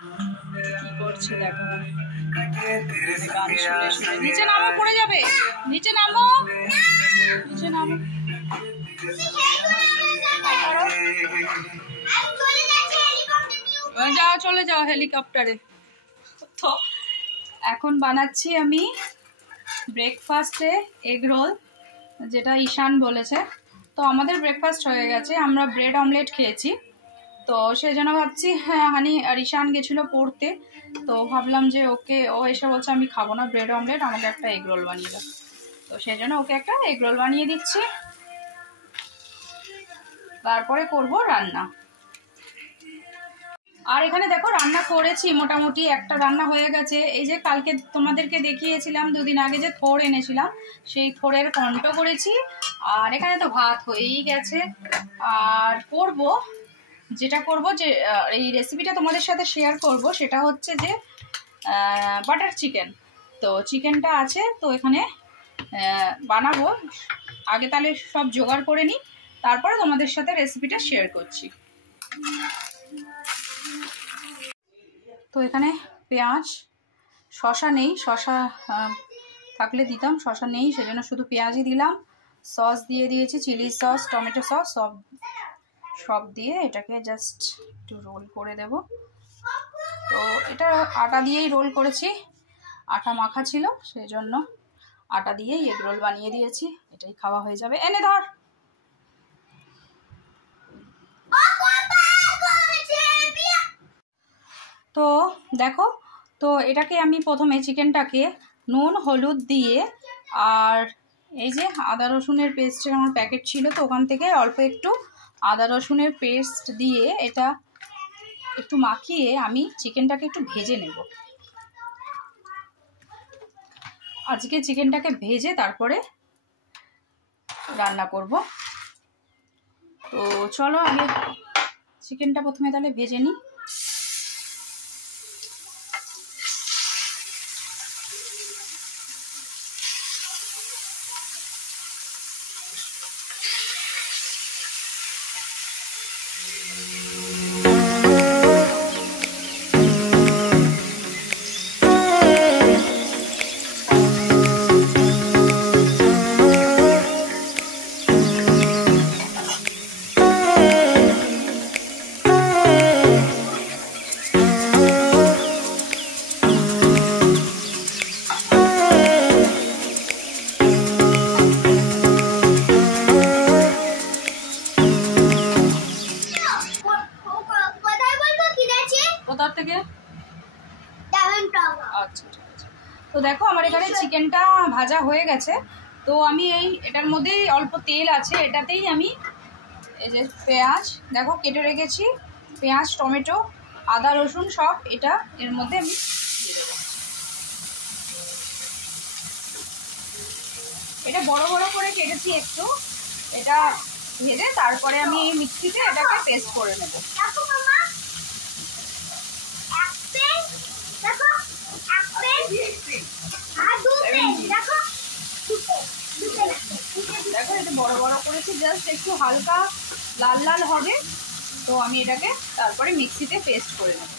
কি করছে দেখো, গান শুনে শুনে। নিচে নামো, পড়ে যাবে, নিচে নামো, নিচে নামো। যাও, চলে যাও হেলিকপ্টারে। তো এখন বানাচ্ছি আমি ব্রেকফাস্টে এগ রোল, যেটা ঈশান বলেছে। তো আমাদের ব্রেকফাস্ট হয়ে গেছে, আমরা ব্রেড অমলেট খেয়েছি। তো সেই জন্য ভাবছি, হ্যাঁ হানি আর ঈশান গেছিলো পড়তে, তো ভাবলাম যে ওকে, ও এসে বলছে আমি খাবো না ব্রেড অমলেট, আমাকে একটা এগ রোল বানিয়ে দাও। তো সেই জন্য ওকে একটা এগ রোল বানিয়ে দিচ্ছি, তারপরে করব রান্না। আর এখানে দেখো রান্না করেছি, মোটামুটি একটা রান্না হয়ে গেছে। এই যে কালকে তোমাদেরকে দেখিয়েছিলাম, দুদিন আগে যে থোড় এনেছিলাম, সেই থোড়ের ঘন্ট করেছি। আর এখানে তো ভাত হয়েই গেছে। আর করব, যেটা করব, যে এই রেসিপিটা তোমাদের সাথে শেয়ার করব, সেটা হচ্ছে যে বাটার চিকেন। তো চিকেনটা আছে, তো এখানে বানাবো। আগে তাহলে সব জোগাড় করে নিই, তারপরে তোমাদের সাথে রেসিপিটা শেয়ার করছি। তো এখানে পেঁয়াজ, শসা নেই, শসা থাকলে দিতাম, শসা নেই, সেজন্য শুধু পেঁয়াজই দিলাম। সস দিয়ে দিয়েছি, চিলি সস, টমেটো সস, সব দিয়ে এটাকে জাস্ট একটু রোল করে দেব। তো এটা আটা দিয়েই রোল করেছি, আটা মাখা ছিল, সেই জন্য আটা দিয়েই এগ রোল বানিয়ে দিয়েছি। এটাই খাওয়া হয়ে যাবে। এনে ধর। তো দেখো, তো এটাকে আমি প্রথমে চিকেনটাকে নুন হলুদ দিয়ে, আর এই যে আদা রসুনের পেস্টের আমার প্যাকেট ছিল, তো ওখান থেকে অল্প একটু আদা রসুনের পেস্ট দিয়ে এটা একটু মাখিয়ে আমি চিকেনটাকে একটু ভেজে নেব। আজকে চিকেনটাকে ভেজে তারপরে রান্না করব। তো চলো আগে চিকেনটা প্রথমে তাহলে ভেজে নিই। আচ্ছা ঠিক আছে। তো দেখো আমার এখানে চিকেনটা ভাজা হয়ে গেছে। তো আমি এটার মধ্যেই অল্প তেল আছে, এটাতেই আমি এই যে পেঁয়াজ দেখো কেটে রেখেছি, পেঁয়াজ, টমেটো, আদা রসুন সব এটা এর মধ্যে আমি দিয়ে দেবো। এটা বড় বড় করে কেটেছি একটু, এটা ভেজে তারপরে আমি এই মিক্সিতে এটাকে পেস্ট করে নেব। দেখো এটা বড় বড় করেছি, জাস্ট একটু হালকা লাল লাল হবে, তো আমি এটাকে তারপরে মিক্সিতে পেস্ট করে নেব।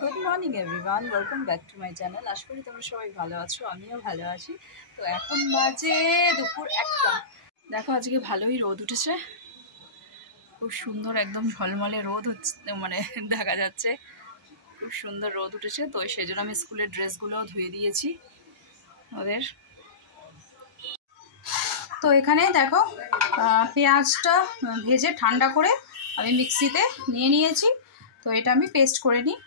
Good morning everyone, welcome back to my channel. আশা করি তোমরা সবাই ভালো আছো, আমিও ভালো আছি। তো এখন বাজে দুপুর 1টা। দেখো আজকে ভালোই রোদ উঠেছে, খুব সুন্দর একদম ঝলমলে রোদ হচ্ছে, মানে দেখা যাচ্ছে খুব সুন্দর রোদ উঠেছে। তো সেই জন্য আমি স্কুলের ড্রেসগুলোও ধুয়ে দিয়েছি ওদের। তো এখানে দেখো পেঁয়াজটা ভেজে ঠান্ডা করে আমি মিক্সিতে নিয়ে নিয়েছি, তো এটা আমি পেস্ট করে নিই।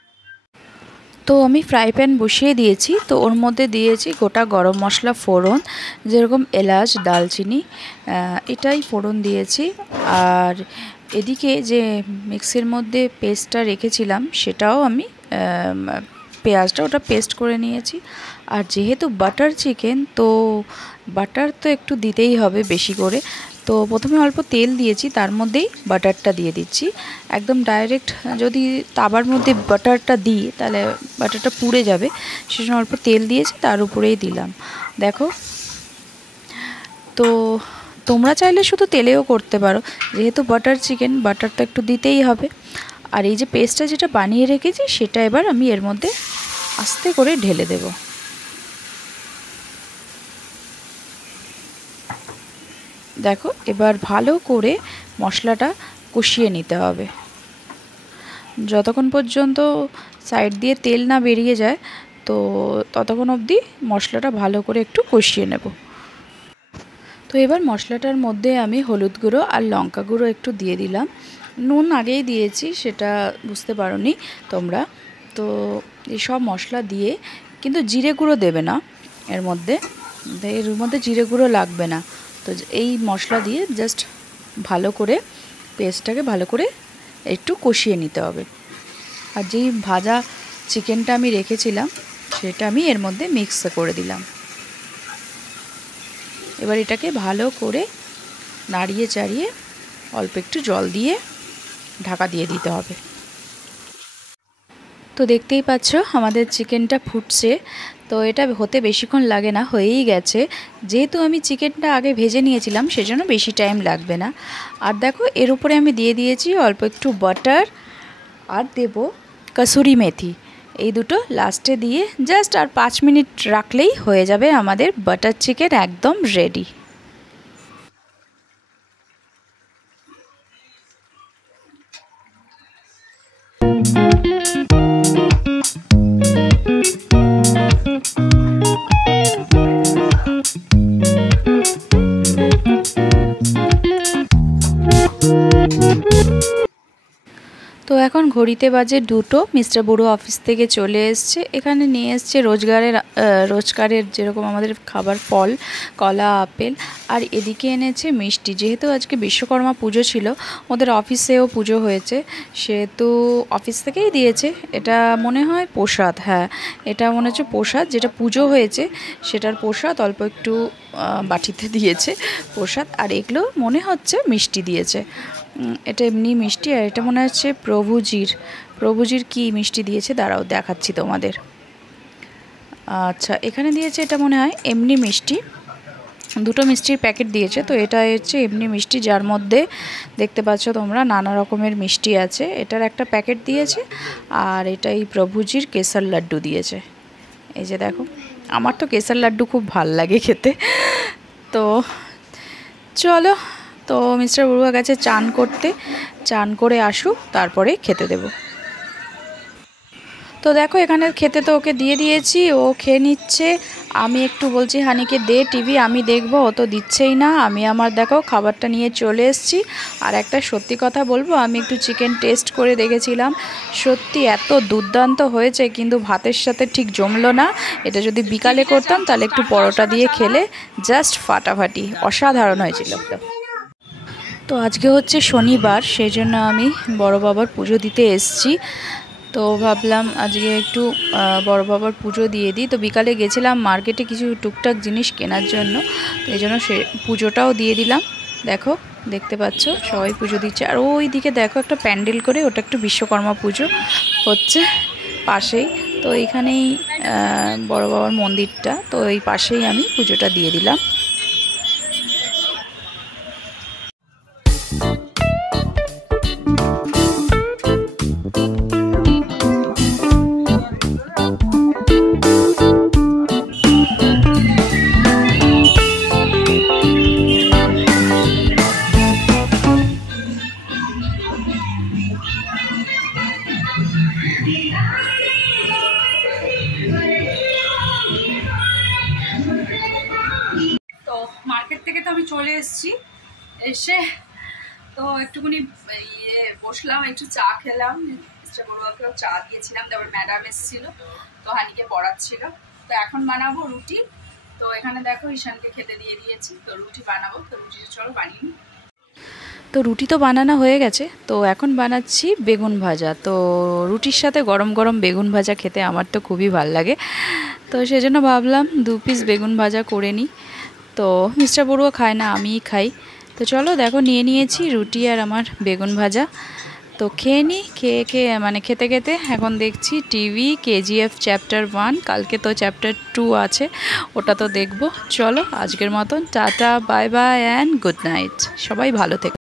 তো আমি ফ্রাই প্যান বসিয়ে দিয়েছি, তো ওর মধ্যে দিয়েছি গোটা গরম মশলা ফোড়ন, যেরকম এলাচ, দালচিনি, এটাই ফোড়ন দিয়েছি। আর এদিকে যে মিক্সির মধ্যে পেস্টটা রেখেছিলাম সেটাও আমি পেঁয়াজটা ওটা পেস্ট করে নিয়েছি। আর যেহেতু বাটার চিকেন, তো বাটার তো একটু দিতেই হবে বেশি করে। তো প্রথমে অল্প তেল দিয়েছি, তার মধ্যেই বাটারটা দিয়ে দিচ্ছি। একদম ডাইরেক্ট যদি তাবার মধ্যে বাটারটা দিই তাহলে বাটারটা পুড়ে যাবে, সেজন্য অল্প তেল দিয়েছি, তার উপরেই দিলাম। দেখো, তো তোমরা চাইলে শুধু তেলেও করতে পারো, যেহেতু বাটার চিকেন বাটারটা একটু দিতেই হবে। আর এই যে পেস্টটা যেটা বানিয়ে রেখেছি সেটা এবার আমি এর মধ্যে আস্তে করে ঢেলে দেব। দেখো এবার ভালো করে মশলাটা কষিয়ে নিতে হবে, যতক্ষণ পর্যন্ত সাইড দিয়ে তেল না বেরিয়ে যায় তো ততক্ষণ অবধি মশলাটা ভালো করে একটু কষিয়ে নেব। তো এবার মশলাটার মধ্যে আমি হলুদ গুঁড়ো আর লঙ্কা গুঁড়ো একটু দিয়ে দিলাম। নুন আগেই দিয়েছি, সেটা বুঝতে পারোনি তোমরা। তো এই সব মশলা দিয়ে, কিন্তু জিরে গুঁড়ো দেবে না এর মধ্যে, জিরে গুঁড়ো লাগবে না। তো এই মশলা দিয়ে জাস্ট ভালো করে পেস্টটাকে ভালো করে একটু কষিয়ে নিতে হবে। আর যেই ভাজা চিকেনটা আমি রেখেছিলাম সেটা আমি এর মধ্যে মিক্স করে দিলাম। এবার এটাকে ভালো করে নাড়িয়ে চাড়িয়ে অল্প একটু জল দিয়ে ঢাকা দিয়ে দিতে হবে। তো দেখতেই পাচ্ছ আমাদের চিকেনটা ফুটছে। তো এটা হতে বেশিক্ষণ লাগে না, হয়েই গেছে। যেহেতু আমি চিকেনটা আগে ভেজে নিয়েছিলাম সেজন্য বেশি টাইম লাগবে না। আর দেখো এর উপরে আমি দিয়ে দিয়েছি অল্প একটু বাটার, আর দেব কসুরি মেথি। এই দুটো লাস্টে দিয়ে জাস্ট আর 5 মিনিট রাখলেই হয়ে যাবে আমাদের বাটার চিকেন একদম রেডি। তো এখন ঘড়িতে বাজে 2টো। মিস্টার বুড়ো অফিস থেকে চলে এসছে, এখানে নিয়ে এসছে রোজকারের যেরকম আমাদের খাবার, ফল, কলা, আপেল, আর এদিকে এনেছে মিষ্টি। যেহেতু আজকে বিশ্বকর্মা পুজো ছিল, ওদের অফিসেও পুজো হয়েছে, সেহেতু অফিস থেকেই দিয়েছে। এটা মনে হয় প্রসাদ, হ্যাঁ এটা মনে হচ্ছে প্রসাদ, যেটা পুজো হয়েছে সেটার প্রসাদ অল্প একটু বাটিতে দিয়েছে প্রসাদ। আর এগুলো মনে হচ্ছে মিষ্টি দিয়েছে। এটা এমনি মিষ্টি, আর এটা মনে হচ্ছে প্রভুজির কি মিষ্টি দিয়েছে দাঁড়াও দেখাচ্ছি তোমাদের। আচ্ছা এখানে দিয়েছে এটা মনে হয় এমনি মিষ্টি, 2টো মিষ্টির প্যাকেট দিয়েছে। তো এটা হচ্ছে এমনি মিষ্টি, যার মধ্যে দেখতে পাচ্ছ তোমরা নানা রকমের মিষ্টি আছে। এটার একটা প্যাকেট দিয়েছে, আর এটা এই প্রভুজির কেসার লাড্ডু দিয়েছে। এই যে দেখো, আমার তো কেসার লাড্ডু খুব ভাল লাগে খেতে। তো চলো, তো মিস্টার বড়ুয়া গেছে চান করতে, চান করে আসুক তারপরে খেতে দেব। তো দেখো এখানে খেতে তো ওকে দিয়ে দিয়েছি, ও খেয়ে নিচ্ছে। আমি একটু বলছি হানিকে দে টিভি, আমি দেখবো, ও তো দিচ্ছেই না। আমি আমার দেখো খাবারটা নিয়ে চলে এসেছি। আর একটা সত্যি কথা বলবো, আমি একটু চিকেন টেস্ট করে দেখেছিলাম, সত্যি এত দুর্দান্ত হয়েছে, কিন্তু ভাতের সাথে ঠিক জমলো না। এটা যদি বিকালে করতাম তাহলে একটু পরোটা দিয়ে খেলে জাস্ট ফাটাফাটি, অসাধারণ হয়েছিল। তো আজকে হচ্ছে শনিবার, সেই জন্য আমি বড় বাবার পুজো দিতে এসেছি। তো ভাবলাম আজকে একটু বড় বাবার পুজো দিয়ে দিই। তো বিকালে গেছিলাম মার্কেটে কিছু টুকটাক জিনিস কেনার জন্য, তো এই জন্য সে পুজোটাও দিয়ে দিলাম। দেখো দেখতে পাচ্ছ সবাই পুজো দিচ্ছে। আর ওই দিকে দেখো একটা প্যান্ডেল করে, ওটা একটু বিশ্বকর্মা পুজো হচ্ছে পাশেই। তো এইখানেই বড় বাবার মন্দিরটা, তো এই পাশেই আমি পুজোটা দিয়ে দিলাম। তো মার্কেট থেকে তো আমি চলে এসেছি, এসে তো একটুখানি বসলাম, একটু চা খেলাম। মিস্টার বড়ুয়াকেও চা দিয়েছিলাম, তারপর ম্যাডাম এসেছিল, তো হানিকে পড়াচ্ছিল। তো এখন বানাবো রুটি। তো এখানে দেখো ঈশানকে খেতে দিয়ে দিয়েছি, তো রুটি বানাবো। তো রুটি চলো বানিয়ে নিই। তো রুটি তো বানানো হয়ে গেছে, তো এখন বানাচ্ছি বেগুন ভাজা। তো রুটির সাথে গরম গরম বেগুন ভাজা খেতে আমার তো খুবই ভালো লাগে, তো সেজন্য ভাবলাম 2 পিস বেগুন ভাজা করে নিই। তো মিস্টার বড়ুয়া খায় না, আমিই খাই। তো চলো দেখো নিয়ে নিয়েছি রুটি আর আমার বেগুন ভাজা। তো খেয়ে নিই, খেতে খেতে এখন দেখছি টিভি, KGF চ্যাপ্টার 1, কালকে তো চ্যাপ্টার 2 আছে, ওটা তো দেখবো। চলো আজকের মতন tata, bye bye and good night, সবাই ভালো থেকো।